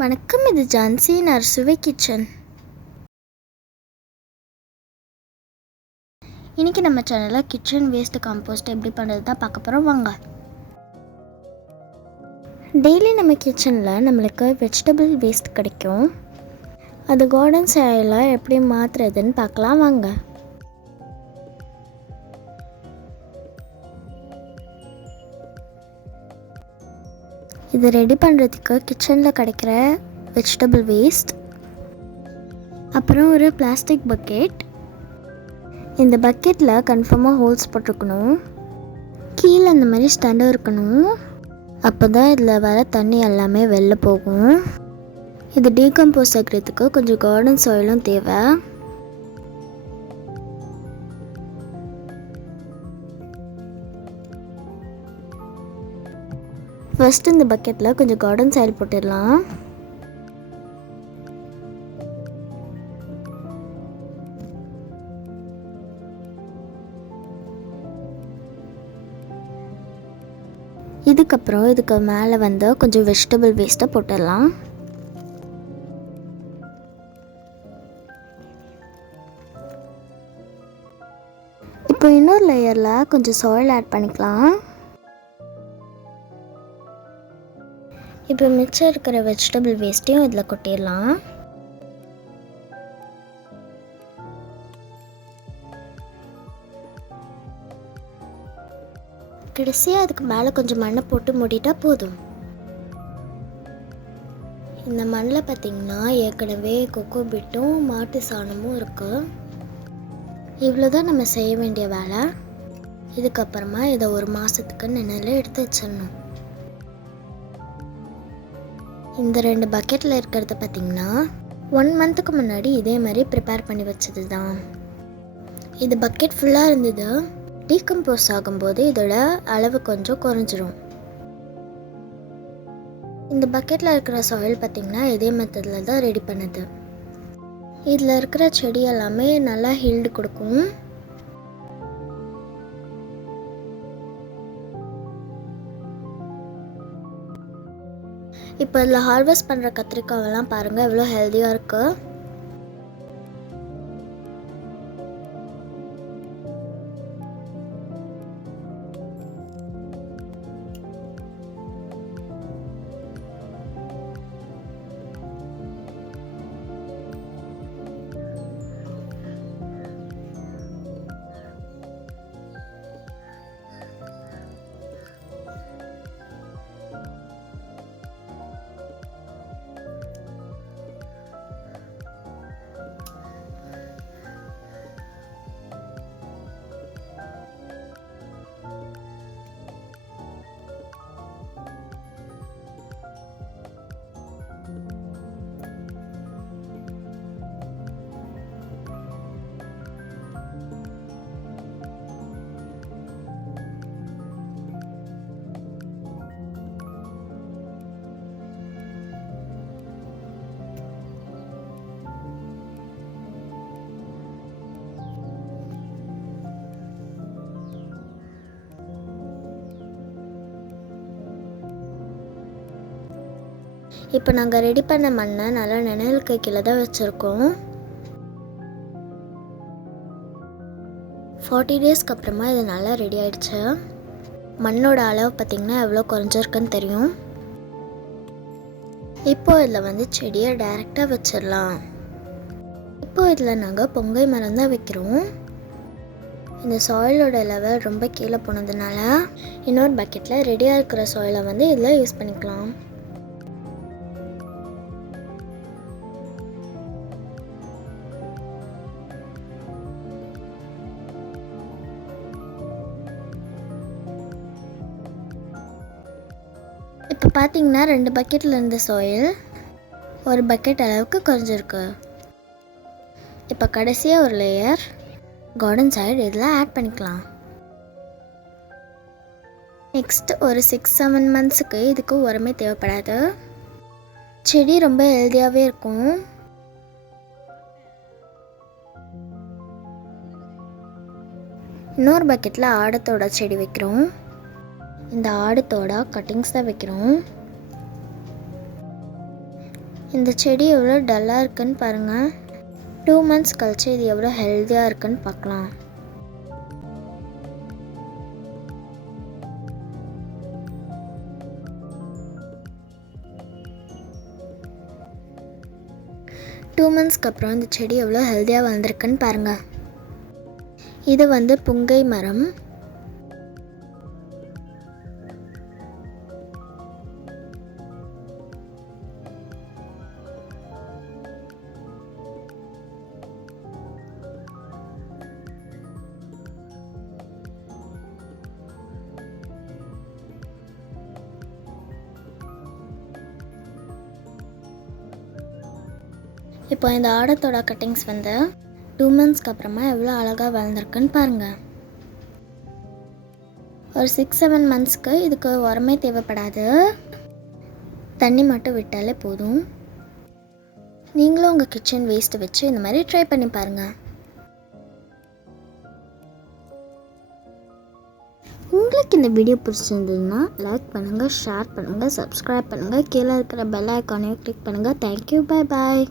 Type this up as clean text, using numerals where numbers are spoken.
வணக்கம், இது ஜான்சி அரசுவை கிச்சன். இன்றைக்கி நம்ம சேனலில் கிச்சன் வேஸ்ட் காம்போஸ்ட் எப்படி பண்ணுறது தான் பார்க்க போகிறோம். வாங்க. டெய்லி நம்ம கிச்சனில் நம்மளுக்கு வெஜிடபிள் வேஸ்ட் கிடைக்கும். அது கார்டன் சாயிலாக எப்படி மாற்றுறதுன்னு பார்க்கலாம். வாங்க. இது ரெடி பண்ணுறதுக்கு கிச்சனில் கிடைக்கிற வெஜிடபிள் வேஸ்ட், அப்புறம் ஒரு பிளாஸ்டிக் பக்கெட். இந்த பக்கெட்டில் கன்ஃபார்மாக ஹோல்ஸ் போட்டிருக்கணும். கீழே இந்த மாதிரி ஸ்டாண்டாக இருக்கணும். அப்போ தான் இதில் வர தண்ணி எல்லாமே வெளில போகும். இது டீகம்போஸ் ஆகிறதுக்கு கொஞ்சம் கார்டன் சாயிலும் தேவை. ஃபர்ஸ்ட் இந்த பக்கெட்டில் கொஞ்சம் கார்டன் சாயில் போட்டுடலாம். இதுக்கப்புறம் இதுக்கு மேலே வந்து கொஞ்சம் வெஜிடபிள் வேஸ்ட்டை போட்டுடலாம். இப்போ இன்னொரு லேயரில் கொஞ்சம் சாயில் ஆட் பண்ணிக்கலாம். இப்போ மிச்சம் இருக்கிற வெஜிடபிள் வேஸ்ட்டையும் இதில் கொட்டிடலாம். கடைசியாக அதுக்கு மேலே கொஞ்சம் மண்ணை போட்டு மூடிட்டா போதும். இந்த மண்ணில் பார்த்திங்கன்னா ஏற்கனவே கொக்கோ பிட்டும் மாட்டு சாணமும் இருக்குது. இவ்வளோதான் நம்ம செய்ய வேண்டிய வேலை. இதுக்கப்புறமா இதை ஒரு மாதத்துக்கு நிழலில் எடுத்து வச்சிடணும். இந்த 2 பக்கெட்டில் இருக்கிறத பார்த்திங்கன்னா 1 மந்த்துக்கு முன்னாடி இதே மாதிரி ப்ரிப்பேர் பண்ணி வச்சது தான். இது பக்கெட் ஃபுல்லாக இருந்தது. டீகம்போஸ் ஆகும்போது இதோட அளவு கொஞ்சம் குறைஞ்சிரும். இந்த பக்கெட்டில் இருக்கிற சாயில் பார்த்திங்கன்னா இதே மெத்தடில் தான் ரெடி பண்ணுது. இதில் இருக்கிற செடி எல்லாமே நல்லா ஹீல்டு கொடுக்கும். இப்போ இதில் ஹார்வெஸ்ட் பண்ணுற கத்திரிக்காவெல்லாம் பாருங்கள் எவ்வளோ ஹெல்த்தியாக இருக்குது. இப்போ நாங்கள் ரெடி பண்ண மண்ணை நல்லா நிழலுக்கு கீழே தான் வச்சுருக்கோம். 40 டேஸ்க்கு அப்புறமா இது நல்லா ரெடி ஆகிடுச்சு. மண்ணோட அளவு பார்த்திங்கன்னா எவ்வளோ குறைஞ்சிருக்குன்னு தெரியும். இப்போது இதில் வந்து செடியை டைரெக்டாக வச்சிடலாம். இப்போது இதில் நாங்கள் பொங்கை மரம் தான் வைக்கிறோம். இந்த சாயிலோட லெவல் ரொம்ப கீழே போனதுனால இன்னொரு பக்கெட்டில் ரெடியாக இருக்கிற சாயிலை வந்து இதில் யூஸ் பண்ணிக்கலாம். இப்போ பார்த்தீங்கன்னா 2 பக்கெட்டில் இருந்த சாயில் 1 பக்கெட் அளவுக்கு குறைஞ்சிருக்கு. இப்போ கடைசியாக ஒரு லேயர் கார்டன் சாயில் இதில் ஆட் பண்ணிக்கலாம். நெக்ஸ்ட் ஒரு 6-7 மந்த்ஸுக்கு இதுக்கு உரமே தேவைப்படாது. செடி ரொம்ப ஹெல்த்தியாகவே இருக்கும். இன்னொரு பக்கெட்டில் ஆடத்தோட செடி வைக்கிறோம். இந்த ஆடத்தோட கட்டிங்ஸ் தான் வைக்கிறோம். இந்த செடி எவ்வளோ டல்லாக இருக்குன்னு பாருங்கள். 2 months கழிச்சு இது எவ்வளோ ஹெல்த்தியாக இருக்குன்னு பார்க்கலாம். டூ மந்த்ஸ்க்கு அப்புறம் இந்த செடி எவ்வளோ ஹெல்த்தியாக வளர்ந்துருக்குன்னு பாருங்கள். இது புங்கை மரம். இப்போ இந்த ஆடத்தோட கட்டிங்ஸ் 2 monthsக்கு அப்புறமா எவ்வளோ அழகாக வளர்ந்துருக்குன்னு பாருங்கள். ஒரு 6-7 monthsக்கு இதுக்கு உரமே தேவைப்படாது, தண்ணி மட்டும் விட்டாலே போதும். நீங்களும் உங்கள் கிச்சன் வேஸ்ட்டை வச்சு இந்த மாதிரி ட்ரை பண்ணி பாருங்கள். உங்களுக்கு இந்த வீடியோ பிடிச்சிருந்ததுன்னா லைக் பண்ணுங்கள், ஷேர் பண்ணுங்கள், சப்ஸ்கிரைப் பண்ணுங்கள், கீழே இருக்கிற பெல் ஐக்கானையும் கிளிக் பண்ணுங்கள். Thank you, bye bye.